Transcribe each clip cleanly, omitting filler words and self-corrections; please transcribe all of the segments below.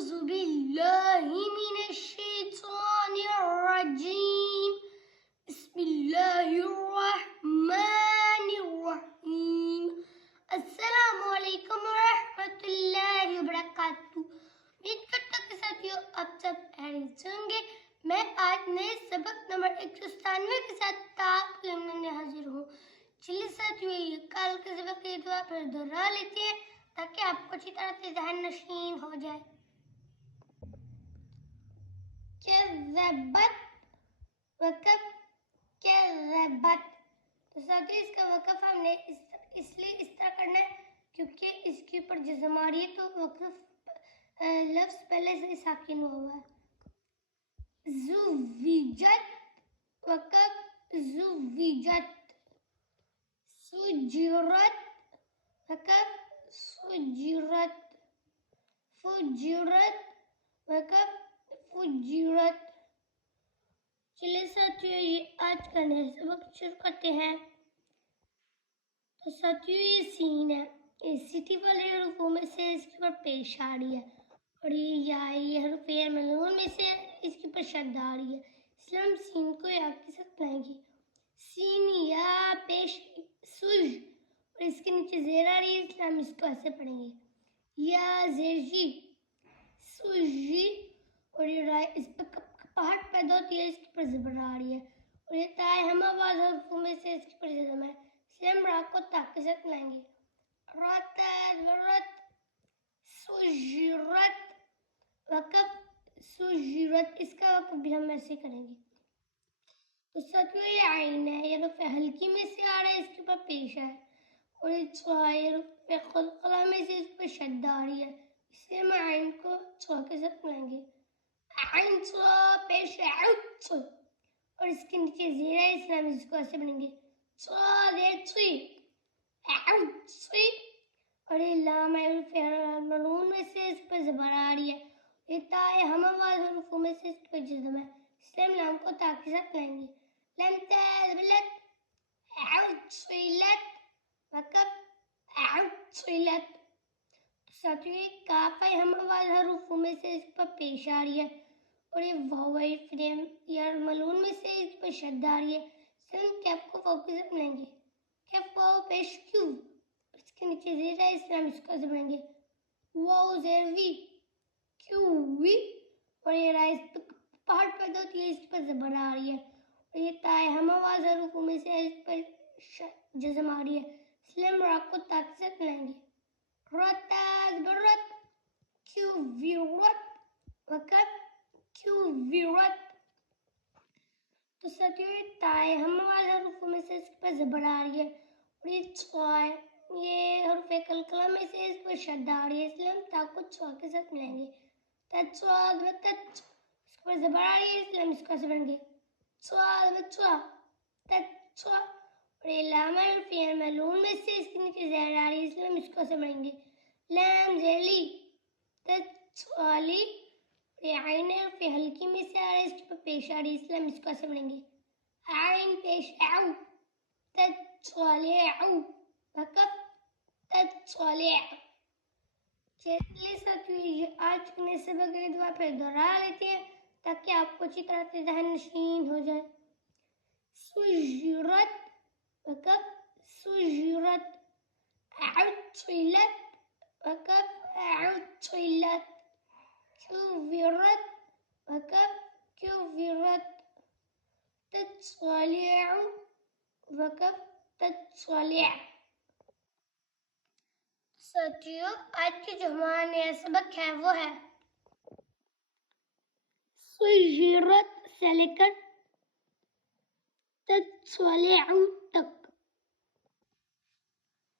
أعوذ بالله من الشيطان الرجيم بسم الله الرحمن الرحيم السلام علیکم ورحمۃ اللہ وبرکاتہ۔ امید کرتا ہوں کہ ساتھیوں آپ سب خیریت سے ہوں گے۔ میں آج نئے سبق نمبر 197 کے ساتھ آپ کے سامنے حاضر ہوں۔ چلیے ساتھیوں یہ کل کے سبق کی دعا پھر دہرا لیتے ہیں تاکہ آپ کو اچھی طرح سے ذہن نشین ہو جائے۔ کذبت وقف کذبت، تو ساتھیوں اس کا وقف ہم نے اس لیے اس طرح کرنا ہے کیونکہ اس کے اوپر جزم آ رہی ہے تو وقف لفظ پہلے سے ساکن ہوا ہے۔ زوجت وقف زوجت، سجرت وقف سجرت، فجرت وقف فجرت۔ چلے ساتھیوں یہ آج کا نیا سبق شروع کرتے ہیں۔ تو ساتھیوں یہ سین ہے، یہ سٹی والے حروفوں میں سے اس کے اوپر پیش آ رہی ہے، اور یہ حرف ملعون میں سے اس کے اوپر شد آ رہی ہے، اس لیے ہم سین کو یا کے ساتھ پڑھیں گے۔ سین یا پیش سج، اور اس کے نیچے زیر آ رہی ہے اس لیے ہم اس کو ایسے پڑھیں گے، یا زیر جی سجی، اور یہ اس پہ کپاہٹ پیدا ہوتی ہے، اس کے اوپر زبر آ رہی ہے، اور یہ تائے ہم آواز حروفوں میں سے اس کے اوپر جزم ہے، اس لیے ہم را کو تا کے ساتھ لائیں گے۔ رت رت سجرت وقف سجرت، اس کا وقف بھی ہم ایسے کریں گے۔ تو ساتھیوں یہ عین ہے، یہ حرف ہلکی میں سے آ رہا ہے، اس کے اوپر پیش ہے، اور یہ چھا یہ حرف قلقلہ میں سے اس پر شد آ رہی ہے، اس لیے ہم عین کو چھا کے ساتھ ملائیں گے۔ عین چھا پیش عط، اور اس کے نیچے زیر ہے اس لیے ہم اس کو ایسے بنیں گے، چھا زیر چھوی عط چھوی، اور یہ لام حرف ملعون میں سے اس پر زبر آ رہی ہے، یہ تا ہم آواز حروفوں میں سے اس پر جزم ہے، اس لیے ہم لام کو تا کے ساتھ لائیں گے۔ لم تذبلت عطلت وقف عطلت۔ ساتھیوں یہ کاف ہم آواز حروفوں میں سے اس پر پیش آ رہی ہے، اور یہ واو فریم یا ملعون میں سے اس پر شد آ رہی ہے، اس لیے ہم کیف کو واو کے ساتھ ملائیں گے۔ کیف واو پیش کیو، اس کے نیچے زیر ہے اس لیے ہم اس کو ایسے بنائیں گے، واو زیر وی کیو وی، اور یہ را اس پر پہاڑ پیدا ہوتی ہے، اس پر زبر آ رہی ہے، اور یہ تائے ہم آواز حروفوں میں سے اس پر جزم آ رہی ہے، اس لیے ہم را کو تا کے ساتھ ملائیں گے۔ رت برت کیو وی رت وقف کیو وی رت۔ تو ساتھیوں یہ تائے ہم آواز حروفوں میں سے اس پر زبر آ رہی ہے، اور یہ چھوائے یہ حرف قلقلہ میں سے اس پر شد آ رہی ہے، اس لیے ہم تا کو چھوا کے ساتھ ملائیں گے۔ تچواد و تچ، اس پر زبر آ رہی ہے اس لیے ہم اس کو ایسے بنیں گے، چواد و چوا تچوا، اور یہ لام حرف ملعون میں سے اس کے نیچے زیر آ رہی ہے اس لیے ہم اس کو ایسے بنیں گے، لام زیر لی تچوالی، اور یہ عین حرف ہلکی میں سے آ رہا ہے اس پر پیش آ رہی ہے اس لیے ہم اس کو ایسے بنیں گے، عین پیش عو تچوالع وقف تچوالع۔ چلیے ساتھیوں یہ آج کے نئے سبق کی دعا پھر دہرا لیتے ہیں تاکہ آپ کو اچھی طرح سے ذہن نشین ہو جائے۔ سجرت وقف سجرت، عطلت وقف عطلت، کورت وقف کورت، تطلع وقف تطلع۔ ساتھیوں آج کی جو ہمارا نیا سبق ہے وہ ہے سجرت سے لے کر تطلع تک۔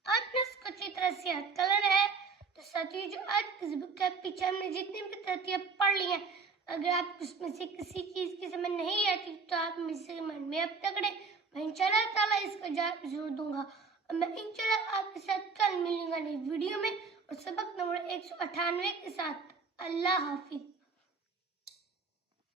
آج میں اس کو اچھی طرح سے یاد کرنا ہے، تو ساتھیوں جو آج کے سبق ہے پیچھے ہم نے جتنی بھی ترتیب پڑھ لی ہیں، اگر آپ اس میں سے کسی چیز کی سمجھ نہیں آتی تو آپ مجھ سے کمنٹ میں اب تک کریں، میں انشاءاللہ تعالیٰ اس کا جواب ضرور دوں گا، اور میں انشاءاللہ آپ کے ساتھ کل ملوں گا نئی ویڈیو میں اور سبق نمبر 198 کے ساتھ۔ اللہ حافظ۔